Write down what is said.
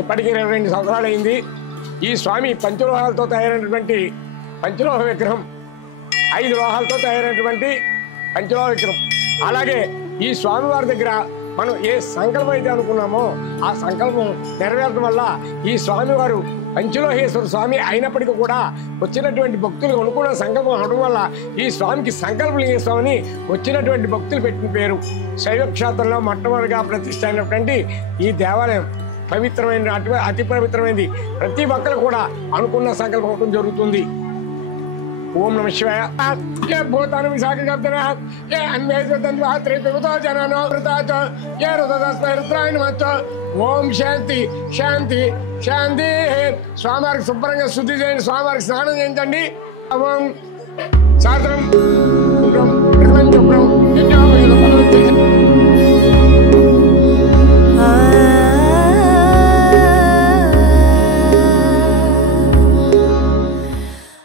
ఇప్పటికీ 22 సంవత్సరాలు అయింది. ఈ స్వామి పంచలోహాలతో తయారైనటువంటి పంచలోహ విగ్రహం, 5 లోహాలతో తయారైనటువంటి పంచలోహ విగ్రహం. అలాగే ఈ స్వామివారి దగ్గర మనం ఏ సంకల్పం అయితే అనుకున్నామో ఆ సంకల్పం నెరవేరడం వల్ల ఈ స్వామివారు పంచలోహేశ్వర స్వామి అయినప్పటికీ కూడా వచ్చినటువంటి భక్తులు అనుకున్న సంకల్పం అవడం వల్ల ఈ స్వామికి సంకల్పలింగేశ్వరని వచ్చినటువంటి భక్తులు పెట్టిన పేరు. శైవ క్షేత్రంలో మొట్టమొదటిగా ప్రతిష్ఠ అయినటువంటి ఈ దేవాలయం పవిత్రమైన అతి పవిత్రమైనది. ప్రతి ఒక్కరు కూడా అనుకున్న సంకల్పం అవడం జరుగుతుంది. ఓం నమ శివాయ. ఏ భూతాన్ని విశాఖ శబ్దన ఏ అన్వేషితో జననో వృతాచ ఏ రుద్రాయణ మచ్చ. ఓం శాంతి శాంతి శాంతి. స్వామివారికి శుభ్రంగా శుద్ధి చేయండి, స్వామివారికి స్నానం చేయించండి. ఓం సాధనం.